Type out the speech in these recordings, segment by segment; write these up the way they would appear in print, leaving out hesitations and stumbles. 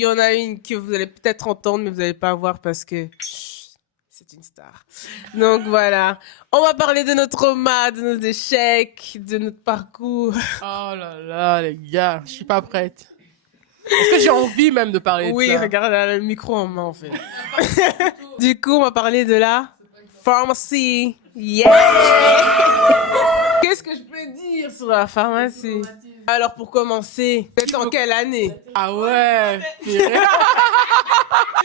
Il y en a une que vous allez peut-être entendre, mais vous n'allez pas voir parce que c'est une star. Donc voilà. On va parler de nos traumas, de nos échecs, de notre parcours. Oh là là, les gars, je suis pas prête. Est-ce que j'ai envie même de parler Oui, de ça? regarde, elle a le micro en main en fait. Du coup, on va parler de la pharmacie. Yeah! Qu'est-ce que je peux dire sur la pharmacie? Alors pour commencer, c'est en quelle année? Ah ouais, purée.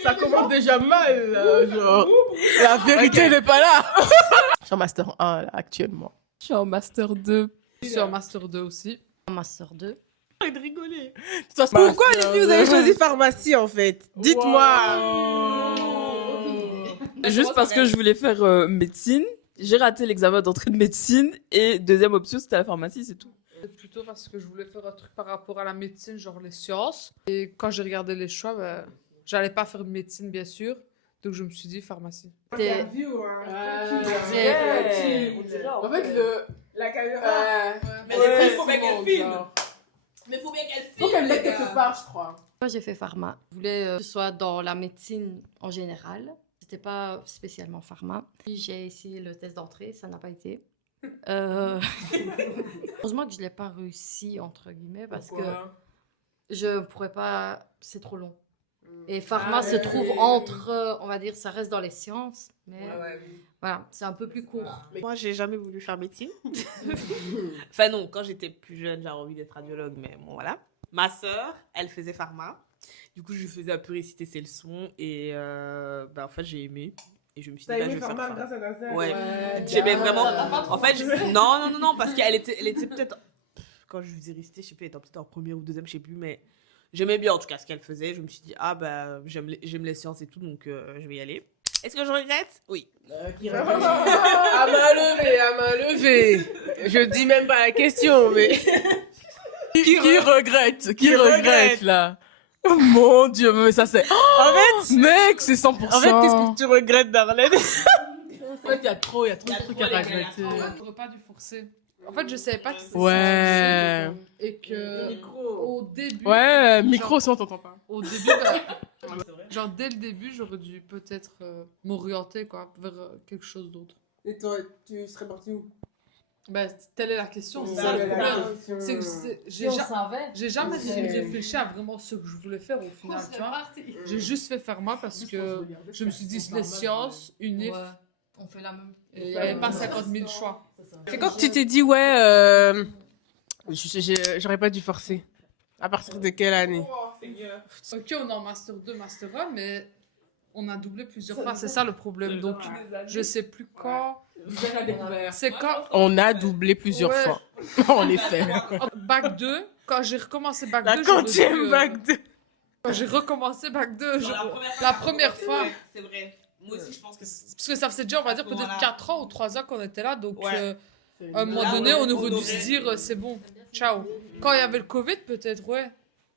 Ça commence déjà mal, là, genre. La vérité n'est pas là. Je suis en master 1 là, actuellement. Je suis en master 2. Je suis en master 2 aussi. En master 2. Arrête de rigoler. Pourquoi les filles vous avez choisi pharmacie en fait? Dites-moi. Juste parce que je voulais faire médecine. J'ai raté l'examen d'entrée de médecine et deuxième option c'était la pharmacie, c'est tout. C'est plutôt parce que je voulais faire un truc par rapport à la médecine, genre les sciences. Et quand j'ai regardé les choix, j'allais pas faire de médecine, bien sûr. Donc je me suis dit pharmacie. En fait, La caméra. Mais il faut bien qu'elle filme. Mais faut bien qu'elle Faut qu'elle l'ait quelque part, je crois. Moi, j'ai fait pharma. Je voulais que ce soit dans la médecine en général. C'était pas spécialement pharma. Puis j'ai essayé le test d'entrée, ça n'a pas été. Heureusement que je l'ai pas réussi, entre guillemets, parce que je pourrais pas... C'est trop long. Et pharma se trouve entre, on va dire, ça reste dans les sciences, mais voilà, c'est un peu plus court. Moi, j'ai jamais voulu faire médecine. Enfin non, quand j'étais plus jeune, j'avais envie d'être radiologue, mais bon, voilà. Ma sœur, elle faisait pharma. Du coup, je lui faisais un peu réciter ses leçons et en fait, j'ai aimé. Et je me suis dit, je vais faire pharma. grâce à ta sœur? Ouais, j'aimais vraiment. En fait, non, parce qu'elle était peut-être. Quand je lui faisais réciter, je sais plus, elle était peut-être en première ou deuxième, je sais plus, mais j'aimais bien en tout cas ce qu'elle faisait. Je me suis dit, j'aime les sciences et tout, donc je vais y aller. Est-ce que je regrette? Oui. À main levée. Je dis même pas la question, mais. Qui regrette là? Oh mon dieu, mais ça c'est. En fait, Mec, c'est 100%. qu'est-ce que tu regrettes, Darlene? En fait, il y a trop de trucs à regretter. J'aurais pas dû forcer. En fait, je savais pas que c'était Ouais. ça. Et que au début... Ouais, micro, si on t'entend pas. Au début, genre dès le début, j'aurais dû peut-être m'orienter quoi, vers quelque chose d'autre. Et toi, tu serais parti où? Telle est la question. C'est C'est ça le la problème. question. C'est que j'ai jamais réfléchi à vraiment ce que je voulais faire au final, tu vois. J'ai juste fait pharma parce que je me suis dit les sciences, UNIF, On fait la même. et il n'y avait pas 50 000 choix. C'est quand que tu t'es dit, j'aurais pas dû forcer. À partir de quelle année? Ok, on est en master 2, master 1, mais on a doublé plusieurs fois. C'est ça le problème. Donc, je sais plus quand. C'est quand. On a doublé plusieurs Ouais. fois. En effet. Bac 2, quand j'ai recommencé Bac 2. La quantième Bac 2. Quand j'ai recommencé Bac 2, la première fois. C'est vrai. Moi aussi, je pense que c'est. Parce que ça faisait déjà, on va dire, peut-être Voilà. 4 ans ou 3 ans qu'on était là. Donc, Ouais. à un moment Là, donné, on on aurait dû aurait- se dire, c'est bon, ciao. Quand il y avait le Covid, peut-être, ouais,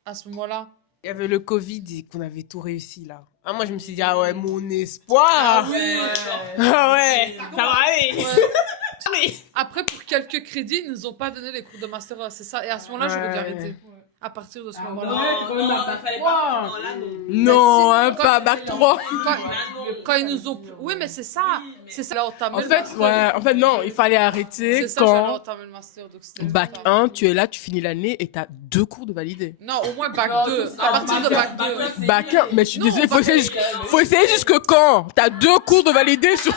à ce moment-là. Il y avait le Covid et qu'on avait tout réussi là. Ah, moi, je me suis dit, ah ouais, mon espoir. Ah ouais, ça va aller. Après, pour quelques crédits, ils nous ont pas donné les cours de Master 1, c'est ça. Et à ce moment-là, j'aurais dû Ouais. arrêter. À partir de ce moment-là. Non, il fallait pas. Non, là, non. Non, hein, Quand- pas bac 3. Quand ils nous ont... Oui, mais c'est ça. C'est ça. Là, entamé En le fait, master. en fait, non, il fallait arrêter C'est ça, j'allais quand entamer le master. Donc c'était bac le temps. 1, tu es là, tu finis l'année et t'as 2 cours de validé. Non, au moins bac 2. À partir de bac 2. Bac 1, mais je suis Non, désolée, bac faut essayer jusque quand? T'as 2 cours de validé sur.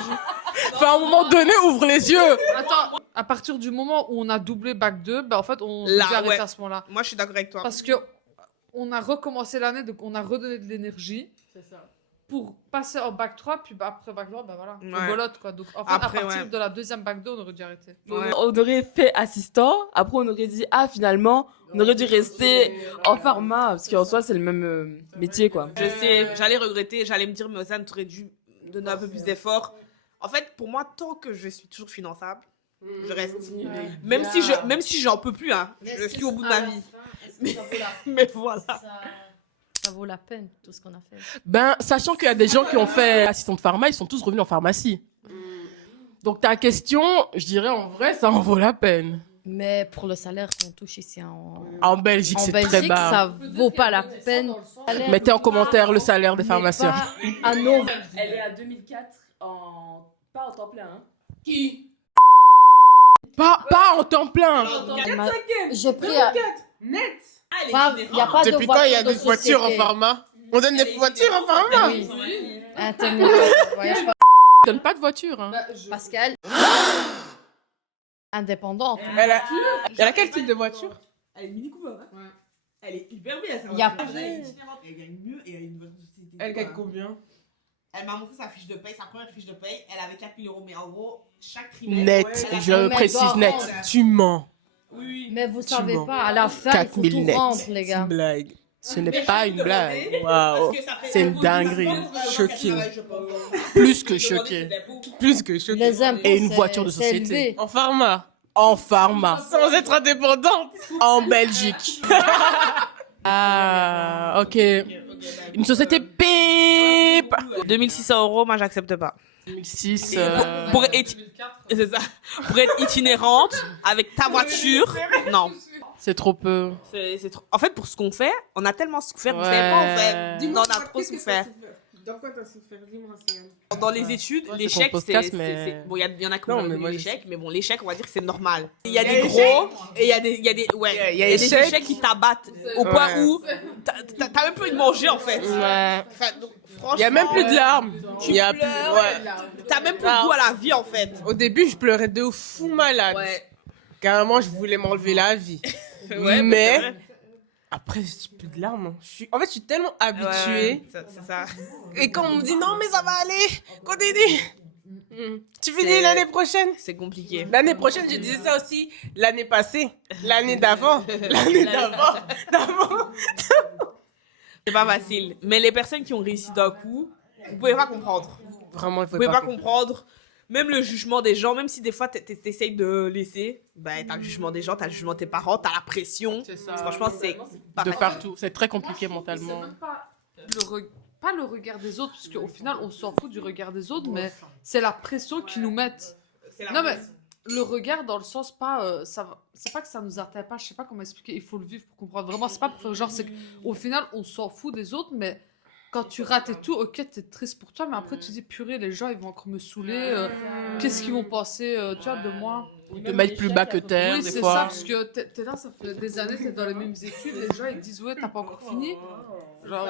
Enfin, à un moment donné, ouvre les yeux. Attends, à partir du moment où on a doublé bac 2, en fait, on Là, devait arrêter ouais. à ce moment-là. Moi, je suis d'accord avec toi. Parce que on a recommencé l'année, donc on a redonné de l'énergie. C'est ça. Pour passer en bac 3, puis après bac 3, voilà, Ouais. on bolotte quoi. Donc en fait, Après, à partir ouais. de la deuxième bac 2, on aurait dû arrêter. Ouais. On aurait fait assistant, après on aurait dit finalement on aurait dû rester en pharma parce qu'en soi c'est le même métier quoi. Je sais, j'allais regretter, j'allais me dire, mais Ozan, tu aurais dû donner un peu plus d'efforts. En fait, pour moi, tant que je suis toujours finançable, je reste. Même si j'en peux plus, hein, je suis au bout de ma vie. Mais voilà. Ça vaut la peine, tout ce qu'on a fait. Ben, sachant qu'il y a des gens qui ont fait assistant de pharma, ils sont tous revenus en pharmacie. Donc ta question, je dirais en vrai, ça en vaut la peine. Mais pour le salaire qu'on touche ici En Belgique, en c'est très Belgique, bas. ça vaut pas la peine. Mettez en commentaire le salaire des N'est pharmaciens. pas à nos... Elle est à 2004 pas en temps plein, hein. Pas en temps plein. J'ai pris à... Net. Il n'y a pas de Depuis quand il y a voiture des de voitures en société. pharma? On donne des voitures en pharma? Oui. Intermédiaire, voyage pas. On donne pas de voiture. Hein. Parce qu'elle... Indépendante. Elle a quel type de voiture? Elle est Mini Cooper, hein. Elle est hyper bien, Il y a Elle est itinérante, elle gagne mieux et elle a une bonne société. Elle gagne combien? Elle m'a montré sa fiche de paye, sa première fiche de paye. Elle avait 4 000 €, mais en gros, chaque trimestre. Net, elle a- je Mais précise doit net. rendre. Tu mens. Oui. Mais vous savez mens. pas, à la fin, il 4 faut 000 tout net. rendre, les C'est gars. une blague. Ce n'est pas une blague. Waouh. C'est une dinguerie. Choquée. Plus que choqué. Plus que choquée. Les impôts, Et une c'est- voiture de c'est société. élevé. En pharma. En pharma. Sans être indépendante. En Belgique. Ah, ok. Une société PIP. 2600 €, moi j'accepte pas. 2006. Pour être, c'est ça. Pour être itinérante avec ta voiture, non. C'est trop peu. C'est trop. En fait, pour ce qu'on fait, on a tellement souffert. Vous Ouais. savez pas en fait. On a trop souffert. Dans quoi t'as souffert? Dis-moi, Dans les études, Ouais, l'échec, c'est c'est. ton podcast, mais- Bon, il y en a qui Non, ont mais eu moi, l'échec, mais bon, l'échec, on va dire que c'est normal. Il y a Il y a des gros et il y a des. Ouais, Il il y a y a des échec. échecs qui t'abattent au point Ouais. où t'as même plus envie de manger en fait. Ouais. Enfin, donc, franchement. Il y a même plus de larmes. Il y a plus. pleures. Ouais. T'as même plus Ah. de goût à la vie en fait. Au début, je pleurais de fou malade. Ouais. Carrément, je voulais m'enlever la vie. Ouais, mais c'est vrai. après, j'ai plus de larmes. Hein. En fait, je suis tellement habituée. Ouais, c'est ça. Et quand on me dit non, mais ça va aller, continue. Tu finis C'est- l'année prochaine. C'est compliqué. L'année prochaine, je disais ça aussi. L'année passée, l'année d'avant, l'année d'avant. C'est pas facile. Mais les personnes qui ont réussi d'un coup, vous pouvez pas comprendre. Vraiment, il Vous faut pouvez pas comprendre. Même le jugement des gens, même si des fois t'essayes de laisser, bah t'as le jugement des gens, t'as le jugement de tes parents, t'as la pression. C'est ça. Franchement, c'est pas De facile. partout. C'est très compliqué C'est mentalement. même pas le regard des autres, parce qu'au final, on s'en fout du regard des autres, mais c'est la pression qu'ils nous mettent. C'est la Non, mais pression. le regard, dans le sens, pas, c'est pas que ça nous atteint pas, je sais pas comment expliquer, il faut le vivre pour comprendre. Vraiment, c'est pas pour faire genre, c'est qu'au final, on s'en fout des autres, mais quand tu rates et tout, ok, t'es triste pour toi, mais après, tu dis, purée, les gens, ils vont encore me saouler, qu'est-ce qu'ils vont penser, tu vois, de moi. Te mettre plus bas que terre, Oui, des c'est ça, fois. parce que t'es là, ça fait des années, t'es dans les mêmes études, les gens, ils disent, ouais, t'as pas encore fini. Genre,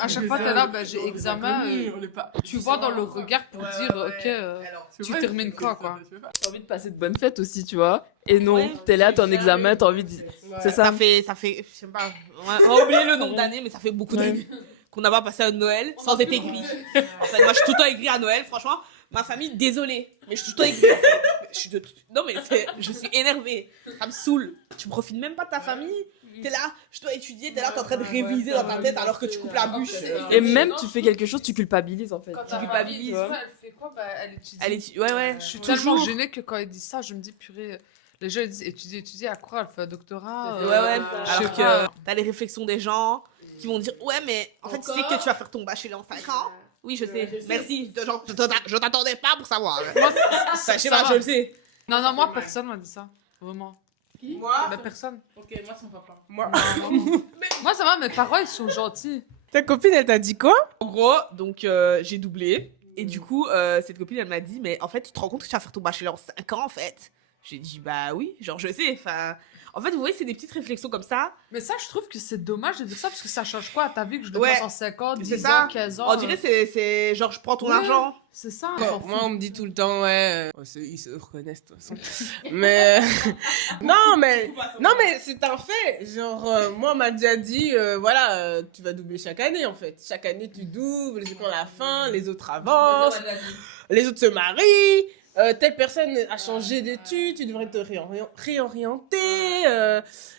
à chaque fois, t'es là, ben, j'ai examen, tu vois dans le regard pour dire, ok, tu termines quand, quoi. T'as envie de passer de bonnes fêtes aussi, tu vois. Et non, Ouais. t'es là, t'es en examen, t'as envie de. C'est ça. Ça fait, je sais pas, on va oublier le nombre d'années, mais ça fait beaucoup d'années qu'on n'a pas passé un Noël sans être aigri. En fait, moi, je suis tout le temps aigri à Noël, franchement. Ma famille, désolée, mais je suis tout le temps aigri. En fait. Non, mais je suis énervée. Ça me saoule. Tu profites même pas de ta famille. T'es là, je dois étudier, t'es là, t'es en train de réviser dans ta tête alors que tu coupes la bûche. Et même tu fais quelque chose, tu culpabilises en fait. Quand Tu culpabilises. elle fait quoi? Bah, elle étudie. Ouais, Je suis toujours. tellement gênée que quand ils disent ça, je me dis, purée, les gens ils disent étudier à quoi? Elle fait un doctorat? Ouais. je sais Alors pas. que t'as les réflexions des gens qui vont dire ouais, mais en fait, tu sais que tu vas faire ton bachelor en 5 ans. Oui, je sais. Merci. Je t'attendais pas pour savoir. Moi, Je sais pas, je le sais. Non, moi, personne m'a dit ça. Vraiment. Moi, Mais personne. Ok, moi, c'est mon papa. Moi, ça va, mes parents, ils sont gentils. ta copine, elle t'a dit quoi? En gros, donc j'ai doublé. Et du coup, cette copine, elle m'a dit mais en fait, tu te rends compte que tu vas faire ton bachelor en 5 ans en fait? J'ai dit bah oui, genre je sais. Enfin, en fait, vous voyez, c'est des petites réflexions comme ça. Mais ça, je trouve que c'est dommage de dire ça parce que ça change quoi à ta vie que je le Ouais. fasse en 5 ans, 10 C'est ça. ans, 15 ans? On dirait c'est genre je prends ton Ouais. argent. C'est ça. Moi, on me dit tout le temps, ouais. Ils se reconnaissent, de toute façon. Mais. non, mais c'est un fait. Genre, moi, on m'a déjà dit, voilà, tu vas doubler chaque année, en fait. Chaque année, tu doubles, c'est quand la fin, les autres avancent, les autres se marient. Telle personne a changé d'études, tu devrais te réorienter.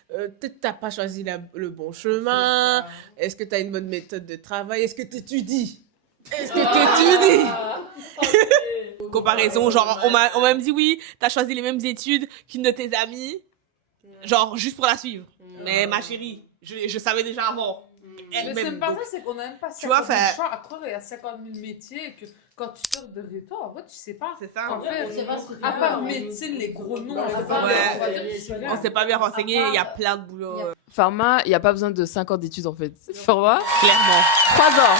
Peut-être t'as pas choisi le bon chemin. Est-ce que t'as une bonne méthode de travail? Est-ce que t'étudies? Comparaison, genre, on m'a même dit oui, t'as choisi les mêmes études qu'une de tes amies, genre, juste pour la suivre. Mais ma chérie, je savais déjà avant. Mais c'est même pas ça, c'est qu'on n'a même pas Tu vois, 50 000 fait- choix. À croire il y a 50 000 métiers et que quand tu sors de Réto, en vrai, tu sais pas. C'est ça. En fait, on sait pas ce que tu à veux, part en fait. médecine, les gros noms, Ouais. on sait pas, Ouais. on va dire que tu sais rien. On s'est pas bien renseigné, il y a plein de boulot. Pharma, il n'y a pas besoin de 5 ans d'études en fait. Pharma, Clairement. 3 ans.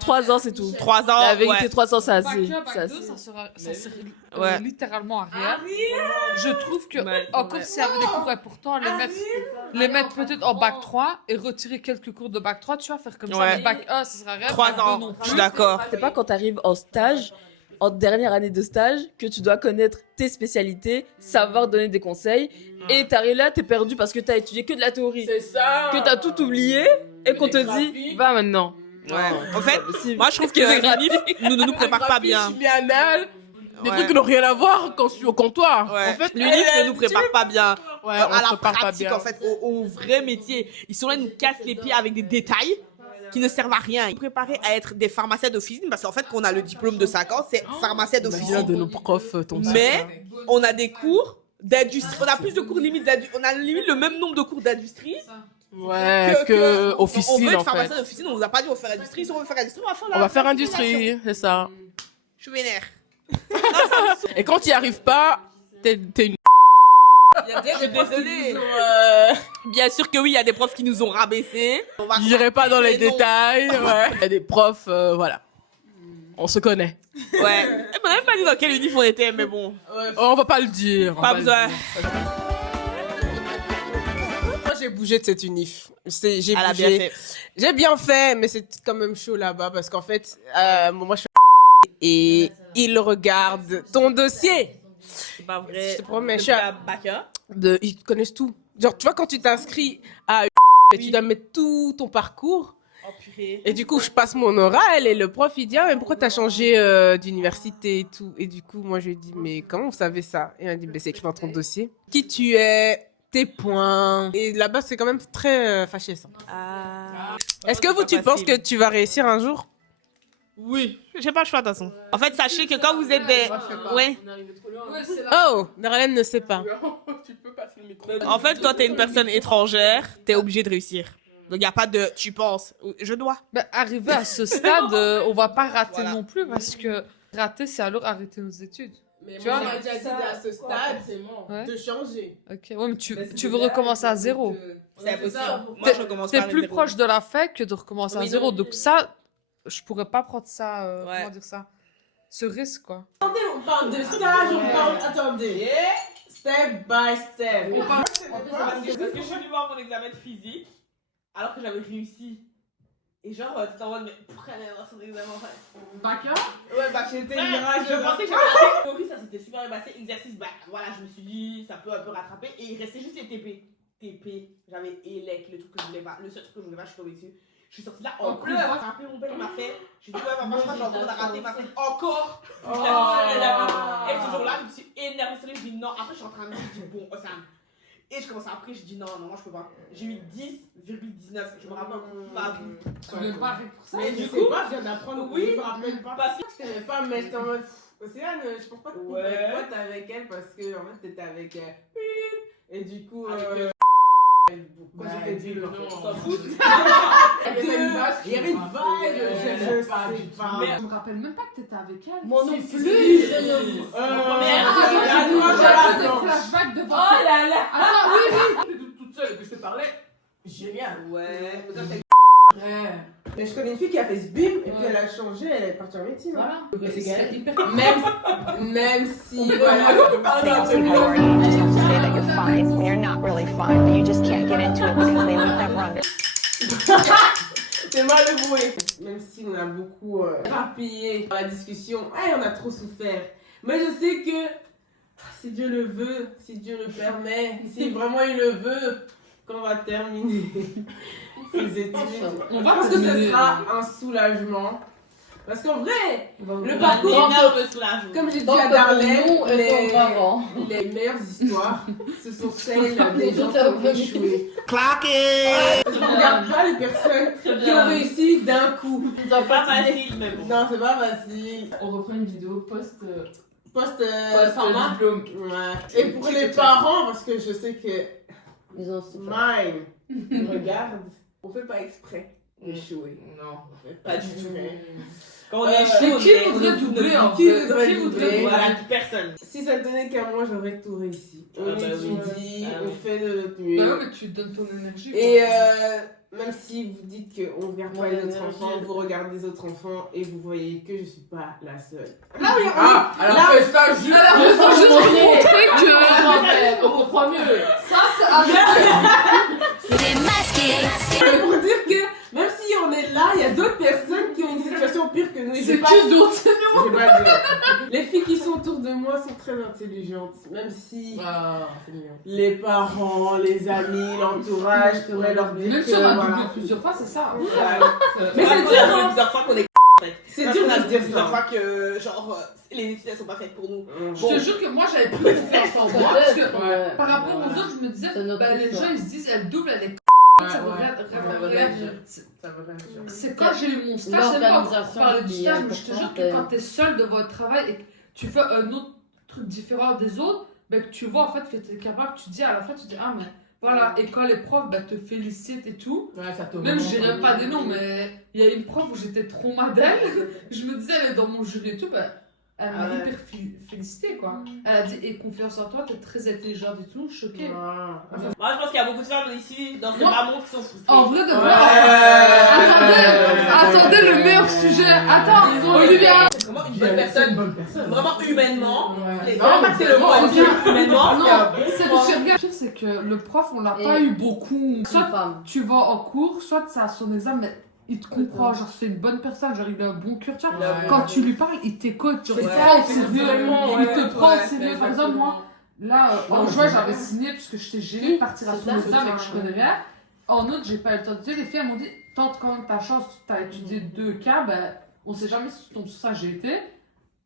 3 ans, c'est tout. 3 ans. La vérité, ouais. 3 ans, c'est Bac assez. 1, bac c'est 2, assez. ça sert Ouais. littéralement à rien. Je trouve que, Ouais, encore s'il y avait des cours importants, les mettre peut-être en bac 3 et retirer quelques cours de bac 3, tu vas faire comme ça. Ouais. Mais bac 1, ça sera rien. 3 bac 2 ans, non je suis plus. d'accord. C'est pas quand tu arrives en stage, en dernière année de stage, que tu dois connaître tes spécialités, savoir donner des conseils. Et t'arrives là, t'es perdu parce que t'as étudié que de la théorie. C'est ça. Que t'as tout oublié et qu'on te dit, va maintenant. Ouais. En fait, Possible. moi je trouve que l'UNIF ne nous prépare pas bien. Chimie anale, des Ouais. trucs qui n'ont rien à voir quand je suis au comptoir. Ouais. En fait, L'UNIF ne nous prépare pas bien. Ouais, à on la prépare pas pratique, bien. en fait, au vrai métier. Ils sont là, ils nous cassent les pieds avec des détails qui ne servent à rien. Ils sont préparés à être des pharmaciens d'officine parce qu'en fait, qu'on a le diplôme de 5 ans, c'est pharmacien Imagine un d'officine. de nos profs tombe sur Mais ça. on a des cours d'industrie. On a plus de cours limite d'industrie. On a limite le même nombre de cours d'industrie Ouais, que on officine veut être en fait. pharmacien d'officine. On nous a pas dit on va faire industrie. Si on veut faire industrie, on va faire On va faire industrie, c'est ça. Je suis vénère. Et quand tu n'y arrives pas, t'es une. Je suis désolée. Bien sûr que oui, il y a des profs qui nous ont rabaissés. On va J'irai pas dans les Mais non. détails. Ouais. Il y a des profs, voilà. On se connaît. Ouais. Elle m'a même pas dit dans quel unif on était, mais bon. Oh, on va pas le dire. on Pas va le besoin. dire. Moi, j'ai bougé de cette unif. J'ai Elle a bougé. bien fait. J'ai bien fait, mais c'est quand même chaud là-bas parce qu'en fait, moi je suis et ils regardent ton dossier. C'est pas vrai. Je te promets, je Depuis suis la à- Baca. Ils connaissent tout. Genre, tu vois, quand tu t'inscris à et tu dois mettre tout ton parcours. Oh purée. Et du coup, je passe mon oral et le prof, il dit, ah, mais pourquoi t'as changé d'université et tout. Et du coup, moi, je lui dis, mais comment vous savez ça? Et il m'a dit, c'est écrit dans ton dossier. Qui tu es, tes points. Et là-bas, c'est quand même très fâchissant. Est-ce que vous, tu penses que tu vas réussir un jour? Oui. J'ai pas le choix de toute façon. En fait, sachez que quand vous êtes des. Ouais. Ouais, c'est là. Oh, Darlene ne sait pas. Tu peux passer le micro. En fait, quand t'es une personne étrangère, t'es obligé de réussir. Donc, il n'y a pas de tu penses, je dois. Ben, arrivé à ce stade, on va pas rater Voilà. non plus parce que rater, c'est alors arrêter nos études. Mais Tu vois, on m'a déjà dit à ce stade Ouais. de changer. Ok, ouais, mais tu veux recommencer à zéro. C'est impossible. Moi, T'es- je commence T'es par plus zéro. proche de la fin que de recommencer à Oui, zéro. non, Donc ça, je pourrais pas prendre ça, Ouais. comment dire ça, ce risque quoi. On parle de stage, on parle. Attendez. Step by step. Parce que je suis venue voir mon examen de physique alors que j'avais réussi. Et genre, tu t'en mode, mais pourquoi elle a son examen en fait? Baca. Ouais, bah j'étais mirage je de pensais que j'avais théorie, ça s'était super bien passé. Exercice, bah voilà, je me suis dit, ça peut un peu rattraper. Et il restait juste les TP. TP, j'avais élec, le truc que je voulais pas. Le seul truc que je voulais pas, je suis tombée dessus. Je suis sortie là en pleurs. J'ai appelé mon père, il m'a fait. J'ai dit, ouais, maman, je crois que j'ai encore raté. Il m'a fait encore. Et ce jour-là, je me suis énervée. Je me suis dit, non. Après, je suis en train de me dire, je dis, bon, ça. Et je commence après, je dis, non, moi, je peux pas. J'ai eu 10,19. Je me rappelle pas. Tu veux pas rire pour ça. Mais du je coup, sais pas, je viens d'apprendre. oui, je me rappelle pas. parce que Je connais pas, mais j'étais en mode. Océane, je pense pas que tu Ouais. être pote avec elle parce que en fait t'étais avec et du coup Avec, pourquoi j'ai fait du nom on s'en fout. il y avait une vibe, je sais pas. Je me rappelle même pas que t'étais avec elle. Moi non Si, plus. si. je ne- La nuit, J'ai je des flashbacks de Oh là là. Attends, oui, oui. toute seule et que je te parlais. Génial. Ouais. Mais je connais une fille qui a fait ce bim et puis elle a changé, elle est partie en médecine. Voilà. C'est C'est hyper. Même si voilà. things in war, you just have to say that you're fine when you're not really fine, but you just can't get into it because they would never understand. C'est mal le bruit. Même si on a beaucoup éparpillé dans la discussion, on a trop souffert. Mais je sais que si Dieu le veut, si Dieu le permet, si vraiment il le veut, qu'on va terminer ces études. On Je va pense que ce terminer. sera un soulagement. Parce qu'en vrai, le Un parcours, énorme soulagement. comme j'ai dit Donc, à Darlene, nous, et ton avant. les meilleures histoires, ce sont celles des gens qui Tout à ont fait. échoué. Claqué. Parce qu'on regarde pas les personnes qui ont réussi d'un coup. C'est pas facile, mais bon. Non, c'est pas facile. On reprend une vidéo post Post-format. diplôme. Ouais. Et pour les parents, parce que je sais que Ils ont souffert. mine me regarde, on fait pas exprès. Échoué. Non, Pas du tout. Quand on Euh, est chaud, Mais on qui est- voudrait doubler en Qui fait voudrait Qui doubler voudrait Voilà, personne. Si ça tenait qu'à moi, j'aurais tout réussi. On Ah bah oui. étudie, Ah on oui. fait de notre Bah mieux. ouais, mais tu donnes ton énergie. Et quoi. même si vous dites qu'on ne regarde pas Ouais, les autres l'énergie, enfants, elle- vous regardez les autres enfants et vous voyez que je suis pas la seule. Ah, alors Là- fais ça juste. Alors, il faut juste vous montrer que On comprend mieux. ça, c'est un C'est pour dire que même si on est là, il y a d'autres personnes qui ont une situation pire que nous. Et je C'est vais pas- qui d'autre je vais pas dire. Les filles qui sont autour de moi sont très intelligentes, même si Ah, c'est mignon. les parents, les amis, l'entourage pourraient leur dire Même que si on a doublé voilà. plusieurs fois, c'est ça. Mais c'est Parce dur, qu'on a vu hein. plusieurs fois qu'on est en fait. C'est Parce dur qu'on a de vu dire plusieurs ça. fois que genre les études elles sont pas faites pour nous. Je te jure que moi, j'avais plus confiance en moi. Parce que Ouais. par rapport aux autres, je me disais, C'est notre bah, les histoire. gens ils se disent, elle double, elle est ça veut rien dire. Ça veut rien dire. C'est quand j'ai eu mon stage, j'aime pas L'organisation parler du qui est stage, mais je te jure importante, que quand t'es seul devant le travail et que tu fais un autre truc différent des autres, ben que tu vois en fait que t'es capable, tu dis à la fin, tu dis ah mais voilà, et quand les profs te félicitent et tout, Ouais, ça te même je remonte. dirais pas des noms, mais il y a une prof où j'étais trop d'elle, je me disais elle est dans mon jury et tout, ben elle m'a Ah ouais. hyper félicité quoi. Elle a dit et confiance en toi, t'es très intelligente et tout, choquée. Ah. Moi je pense qu'il y a beaucoup de femmes ici dans ce Moi- bas monde qui sont frustrées. En vrai de vrai, Ouais. attendez le meilleur sujet, attends, Olivia. C'est vraiment une Puis bonne elle est une personne. bonne personne. Vraiment humainement. Ouais. C'est Non, vraiment mais pas que c'est le mot à vraiment, dire humainement. Non, c'est un bon c'est prof. le pire, c'est que le prof, on l'a Et- pas eu beaucoup. Soit femme. tu vas en cours, soit c'est à son examen, mais il te comprend, genre c'est une bonne personne, genre il a un bon cœur, tu vois. Ouais. Quand tu lui parles, il t'écoute, genre C'est il te ça, prend au c'est sérieux, vraiment, il ouais, te prend au ouais, sérieux. Par exactement. exemple, moi, là, en Ouais, juin, c'est j'avais ça. signé parce que j'étais gênée de partir à C'est son ça, examen c'est et que ça, je connais rien. En août, j'ai pas eu le temps de dire, les filles, elles m'ont dit, tente quand même ta chance, tu as étudié 2 cas, ben, on sait jamais si tu tombes sur ça, j'ai été.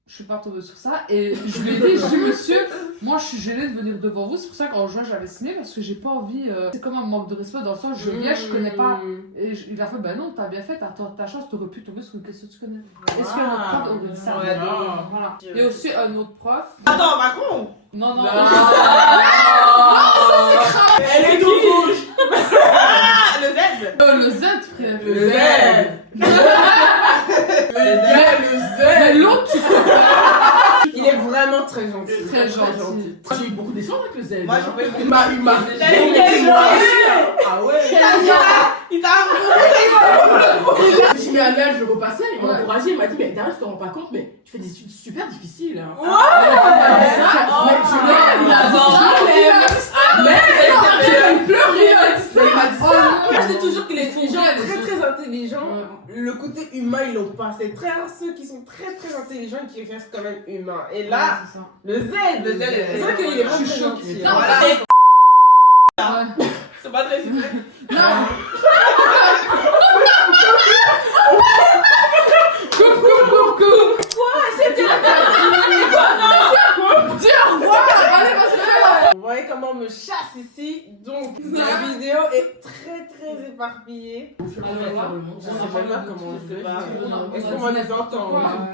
Je suis pas tombée sur ça et je lui ai dit, je dis monsieur, moi je suis gênée de venir devant vous, c'est pour ça qu'en juin j'avais signé parce que j'ai pas envie, c'est comme un manque de respect dans le sens je viens, je connais pas. Et il a fait, bah non, t'as bien fait, t'as ta chance, t'aurais pu tomber sur une question que tu connais. Est-ce que notre prof aurait dit ça? Ouais, non. Voilà. Et aussi un autre prof. Attends, Macron. Non, non, Elle est tout rouge. Ah, le Z. le Z, frère. Le Z. Mais l'autre, tu Il est vraiment très gentil. très gentil. J'ai eu beaucoup d'échanges avec le Z. Moi, hein. je peux Il m'a. Ah ouais. Il t'a Je mets un âge, je repassais, il m'a encouragé, il m'a dit, mais Darius, tu te rends pas compte, mais tu fais des études super difficiles. Hein. Mais tu l'aime, il a il pleurait, il m'a dit ça. Il m'a dit ça. Moi, je dis toujours que les gens Ouais, les très autres. très intelligents, le côté humain, ils l'ont pas. C'est très rare ceux qui sont très très intelligents et qui restent quand même humains. Et là, c'est ça. le Z, c'est vrai qu'il est Je suis vraiment choquée. gentil. Non, Voilà. Ouais. C'est pas très simple. Vous voyez comment on me chasse ici. Donc, la vidéo est très très éparpillée. Je sais même pas comment on fait. Est-ce qu'on les entend hein?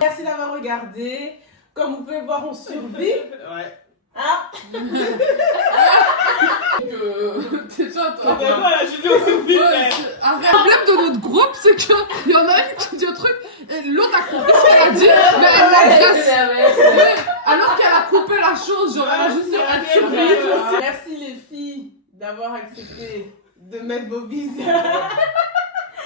Merci d'avoir regardé. Comme vous pouvez voir, on survit. Ouais. Ah, T'es toi, toi. Mais voilà, je suis au survie. Ouais, arrête. Le problème de notre groupe, c'est qu'il y en a une qui dit un truc et l'autre a compris ce qu'elle a dit, mais elle l'agresse. Ouais, alors qu'elle a coupé la chose, genre elle a juste dit elle survit. merci les filles d'avoir accepté de mettre vos visages,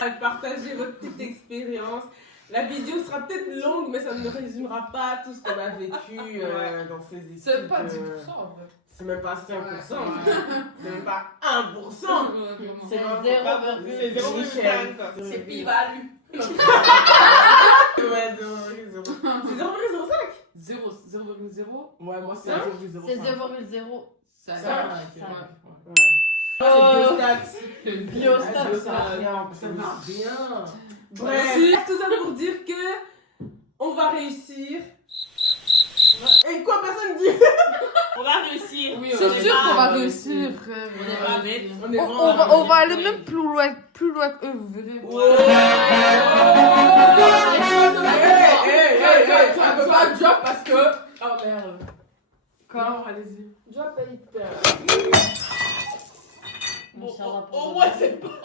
de partager votre petite expérience. La vidéo sera peut-être longue, mais ça ne résumera pas tout ce qu'on a vécu dans ces études. C'est pas 10% en vrai. C'est même pas 5%. C'est même pas 1%. C'est C'est 0,5. C'est pile. Ouais, 0,05. C'est 0,0. Ouais, moi c'est Hein? 0,05. C'est 0,0. Ça Ah, c'est biostats. Biostats, Ah, ça ça. va rien. Ça va bien. Bref, tout ça pour dire que on va réussir. Et quoi, personne dit? On va réussir. Oui, C'est sûr qu'on va réussir, frère. On va bête. On est On va aller même plus loin que eux, vous verrez. On peut pas drop parce que. Oh merde. Comment? Allez-y. Drop it. Au moins, c'est pas.